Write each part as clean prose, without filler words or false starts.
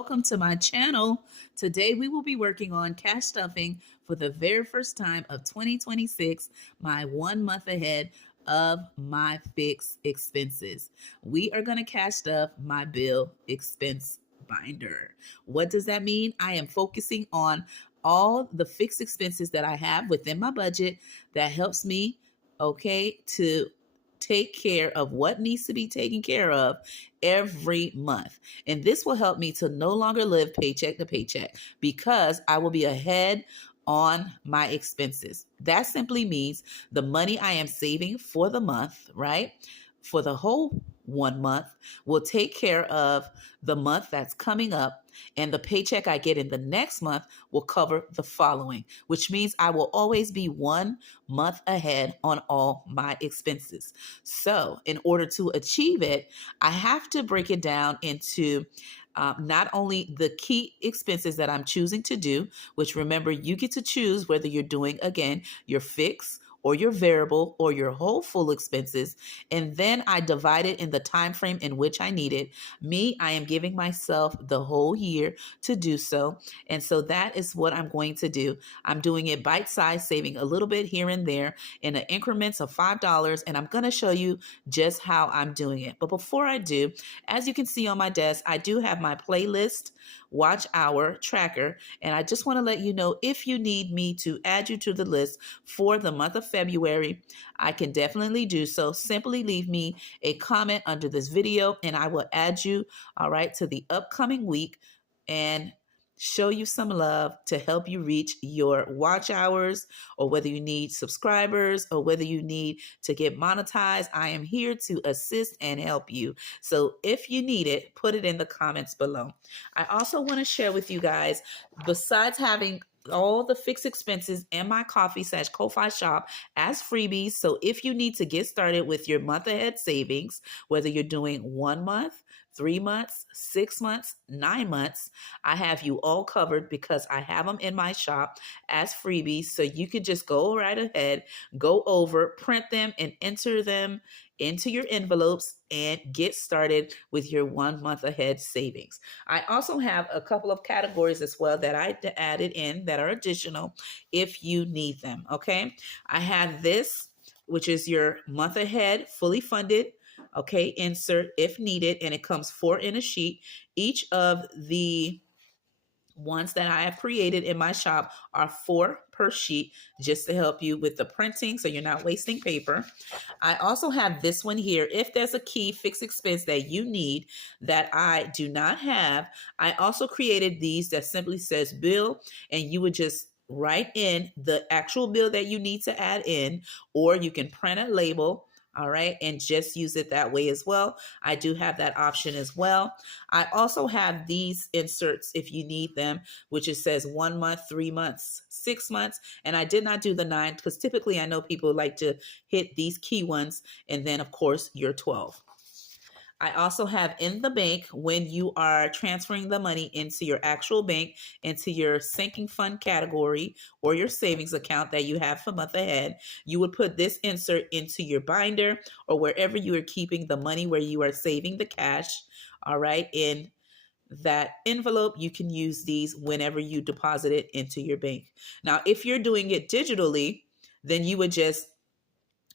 Welcome to my channel. Today we will be working on cash stuffing for the very first time of 2026, my 1 month ahead of my fixed expenses. We are going to cash stuff my bill expense binder. What does that mean? I am focusing on all the fixed expenses that I have within my budget that helps me, to take care of what needs to be taken care of every month. And this will help me to no longer live paycheck to paycheck because I will be ahead on my expenses. That simply means the money I am saving for the month, right? For the whole 1 month will take care of the month that's coming up, and the paycheck I get in the next month will cover the following, which means I will always be 1 month ahead on all my expenses. So, in order to achieve it, I have to break it down into not only the key expenses that I'm choosing to do, which remember, you get to choose whether you're doing, again, your fixed or your variable or your whole full expenses, and then I divide it in the time frame in which I need it. Me, I am giving myself the whole year to do so, and so that is what I'm going to do. I'm doing it bite-sized, saving a little bit here and there in the increments of $5, and I'm going to show you just how I'm doing it. But before I do, as you can see on my desk, I do have my playlist watch hour tracker, and I just want to let you know, if you need me to add you to the list for the month of February, I can definitely do so. Simply leave me a comment under this video and I will add you, all right, to the upcoming week and show you some love to help you reach your watch hours, or whether you need subscribers or whether you need to get monetized. I am here to assist and help you. So if you need it, put it in the comments below. I also want to share with you guys, besides having all the fixed expenses in my Ko-fi shop as freebies. So if you need to get started with your month ahead savings, whether you're doing 1 month, 3 months, 6 months, 9 months, I have you all covered because I have them in my shop as freebies. So you could just go right ahead, go over, print them, and enter them into your envelopes and get started with your 1 month ahead savings. I also have a couple of categories as well that I added in that are additional if you need them. Okay. I have this, which is your month ahead fully funded. Okay. Insert if needed. And it comes 4 in a sheet. Each of the ones that I have created in my shop are 4 per sheet, just to help you with the printing so you're not wasting paper. I also have this one here. If there's a key fixed expense that you need that I do not have, I also created these that simply says bill, and you would just write in the actual bill that you need to add in, or you can print a label. All right, and just use it that way as well. I do have that option as well. I also have these inserts if you need them, which it says 1 month, 3 months, 6 months. And I did not do the 9 because typically I know people like to hit these key ones, and then of course your 12. I also have in the bank, when you are transferring the money into your actual bank, into your sinking fund category or your savings account that you have for month ahead, you would put this insert into your binder or wherever you are keeping the money, where you are saving the cash. All right. In that envelope, you can use these whenever you deposit it into your bank. Now, if you're doing it digitally, then you would just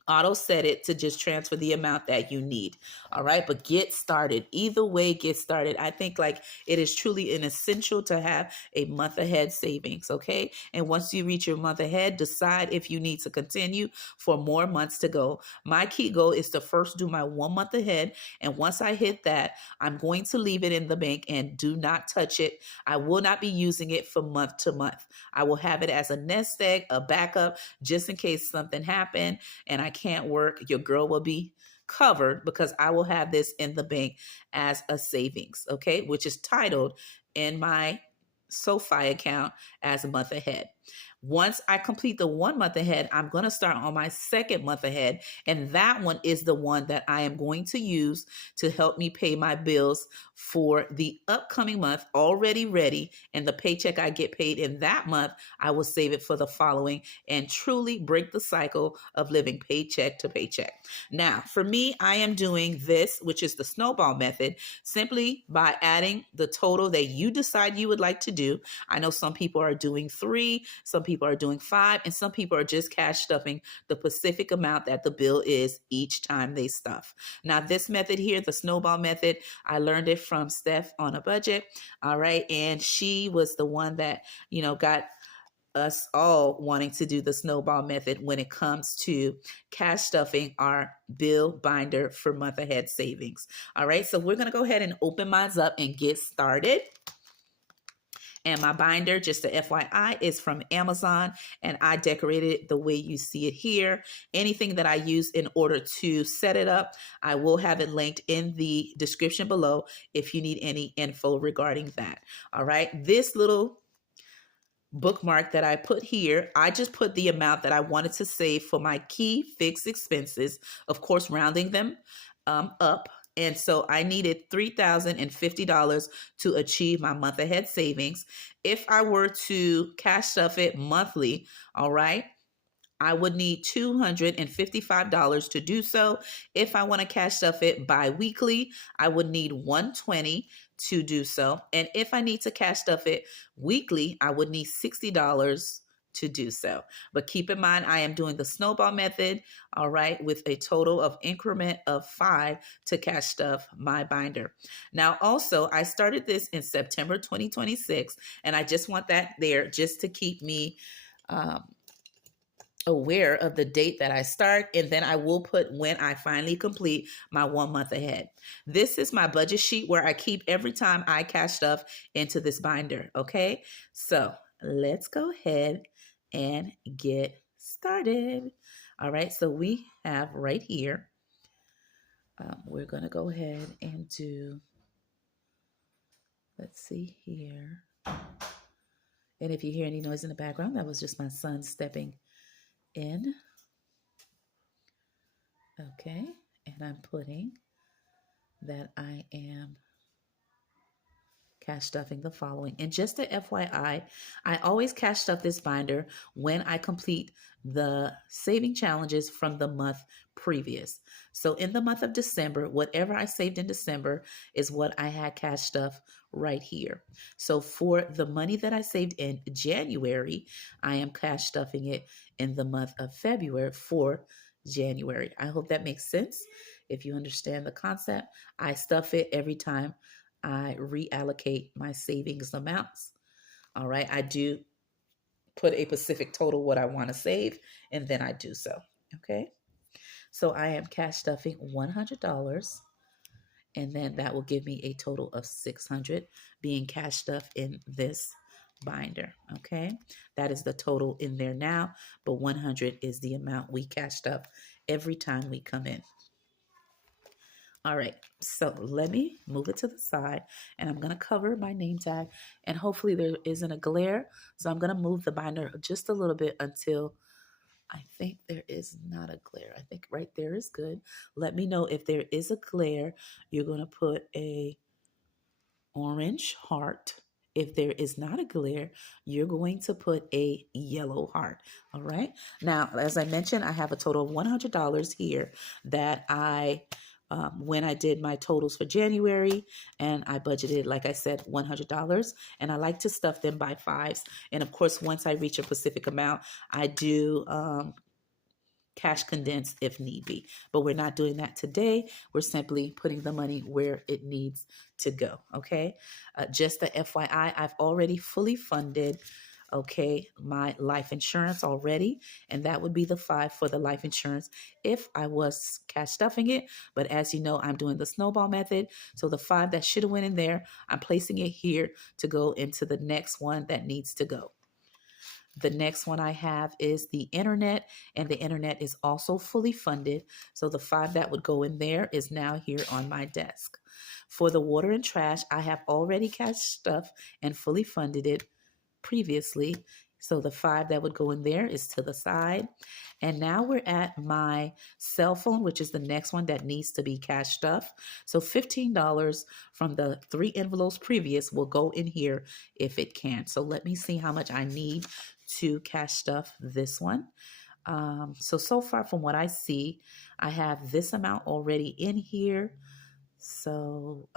auto set it to just transfer the amount that you need. All right. But get started. Either way, get started. I think like it is truly an essential to have a month ahead savings. Okay. And once you reach your month ahead, decide if you need to continue for more months to go. My key goal is to first do my 1 month ahead. And once I hit that, I'm going to leave it in the bank and do not touch it. I will not be using it from month to month. I will have it as a nest egg, a backup, just in case something happened and I can't work. Your girl will be covered because I will have this in the bank as a savings, okay, which is titled in my SoFi account as a month ahead. Once I complete the 1 month ahead, I'm going to start on my second month ahead. And that one is the one that I am going to use to help me pay my bills for the upcoming month, already ready. And the paycheck I get paid in that month, I will save it for the following and truly break the cycle of living paycheck to paycheck. Now, for me, I am doing this, which is the snowball method, simply by adding the total that you decide you would like to do. I know some people are doing 3, some people are doing 5, and some people are just cash stuffing the specific amount that the bill is each time they stuff. Now, this method here, the snowball method, I learned it from Steph on a budget. All right. And she was the one that, got us all wanting to do the snowball method when it comes to cash stuffing our bill binder for month ahead savings. All right. So we're going to go ahead and open mine up and get started. And my binder, just a FYI, is from Amazon, and I decorated it the way you see it here. Anything that I use in order to set it up, I will have it linked in the description below if you need any info regarding that. All right. This little bookmark that I put here, I just put the amount that I wanted to save for my key fixed expenses, of course, rounding them up. And so I needed $3,050 to achieve my month ahead savings. If I were to cash stuff it monthly, all right, I would need $255 to do so. If I want to cash stuff it bi-weekly, I would need $120 to do so. And if I need to cash stuff it weekly, I would need $60 to do so. But keep in mind, I am doing the snowball method, all right, with a total of increment of 5 to cash stuff my binder. Now, also, I started this in September 2026, and I just want that there just to keep me aware of the date that I start, and then I will put when I finally complete my 1 month ahead. This is my budget sheet where I keep every time I cash stuff into this binder. Okay, so let's go ahead and get started. All right, so we have right here, we're going to go ahead and do, let's see here. And if you hear any noise in the background, that was just my son stepping in. Okay, and I'm putting that I am cash stuffing the following. And just a FYI, I always cash stuff this binder when I complete the saving challenges from the month previous. So in the month of December, whatever I saved in December is what I had cash stuff right here. So for the money that I saved in January, I am cash stuffing it in the month of February for January. I hope that makes sense. If you understand the concept, I stuff it every time I reallocate my savings amounts. All right. I do put a specific total what I want to save, and then I do so. Okay. So I am cash stuffing $100, and then that will give me a total of $600 being cash stuffed in this binder. Okay. That is the total in there now, but 100 is the amount we cashed up every time we come in. All right, so let me move it to the side, and I'm going to cover my name tag, and hopefully there isn't a glare. So I'm going to move the binder just a little bit until I think there is not a glare. I think right there is good. Let me know if there is a glare. You're going to put a orange heart. If there is not a glare, you're going to put a yellow heart. All right. Now, as I mentioned, I have a total of $100 here that when I did my totals for January, and I budgeted, like I said, $100, and I like to stuff them by 5s. And of course, once I reach a specific amount, I do cash condense if need be. But we're not doing that today. We're simply putting the money where it needs to go. Okay. Just the FYI, I've already fully funded my life insurance already, and that would be the 5 for the life insurance if I was cash stuffing it. But as you know, I'm doing the snowball method, so the 5 that should have went in there, I'm placing it here to go into the next one that needs to go. The next one I have is the internet, and the internet is also fully funded, so the 5 that would go in there is now here on my desk. For the water and trash, I have already cash stuffed and fully funded it previously, So the 5 that would go in there is to the side. And now we're at my cell phone, which is the next one that needs to be cash stuff. So $15 from the 3 envelopes previous will go in here if it can. So let me see how much I need to cash stuff this one. So far from what I see, I have this amount already in here. So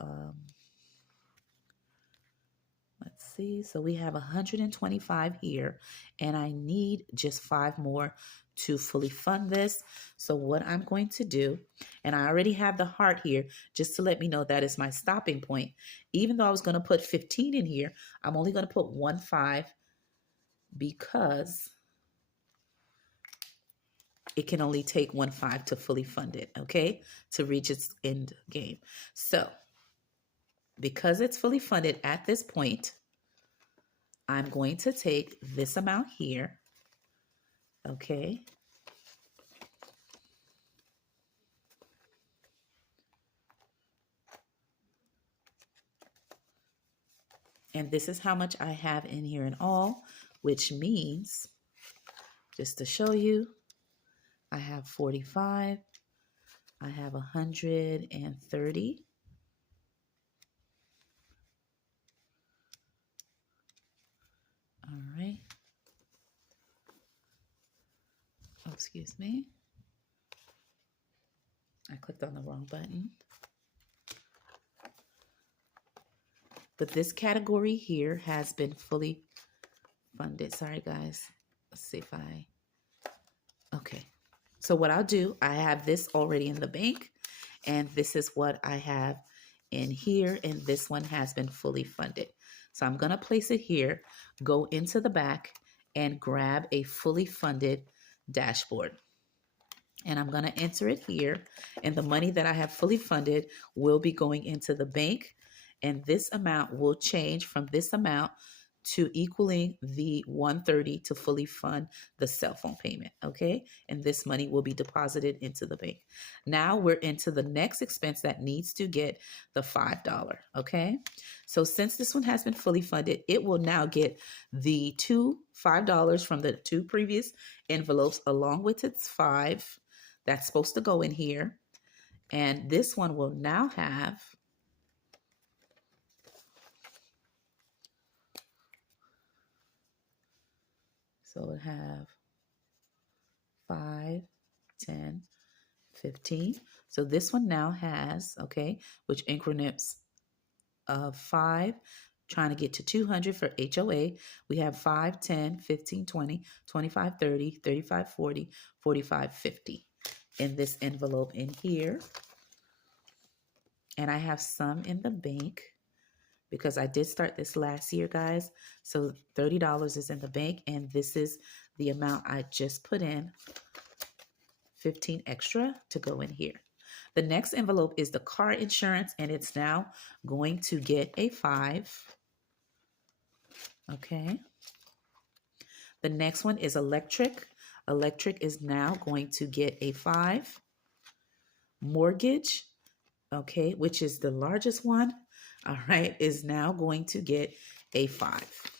let's see. So we have 125 here, and I need just 5 more to fully fund this. So what I'm going to do, and I already have the heart here, just to let me know that is my stopping point. Even though I was going to put 15 in here, I'm only going to put 1.5 because it can only take 1.5 to fully fund it, okay, to reach its end game. So because it's fully funded at this point, I'm going to take this amount here, okay, and this is how much I have in here in all, which means, just to show you, I have 45, I have 130, all right, oh, excuse me, I clicked on the wrong button. But this category here has been fully funded. Sorry, guys. Let's see if okay. So what I'll do, I have this already in the bank, and this is what I have in here, and this one has been fully funded. So I'm going to place it here, go into the back, and grab a fully funded dashboard. And I'm going to enter it here, and the money that I have fully funded will be going into the bank. And this amount will change from this amount to equaling the 130 to fully fund the cell phone payment, okay? And this money will be deposited into the bank. Now we're into the next expense that needs to get the $5, okay? So since this one has been fully funded, it will now get the $5 from the 2 previous envelopes along with its 5 that's supposed to go in here. And this one will now have so it have 5, 10, 15. So this one now has, okay, which increments of 5, trying to get to 200 for HOA. We have 5, 10, 15, 20, 25, 30, 35, 40, 45, 50 in this envelope in here. And I have some in the bank because I did start this last year, guys. So $30 is in the bank, and this is the amount I just put in, 15 extra to go in here. The next envelope is the car insurance, and it's now going to get a 5. Okay. The next one is electric. Electric is now going to get a 5. Mortgage, okay, which is the largest one, all right, is now going to get a 5.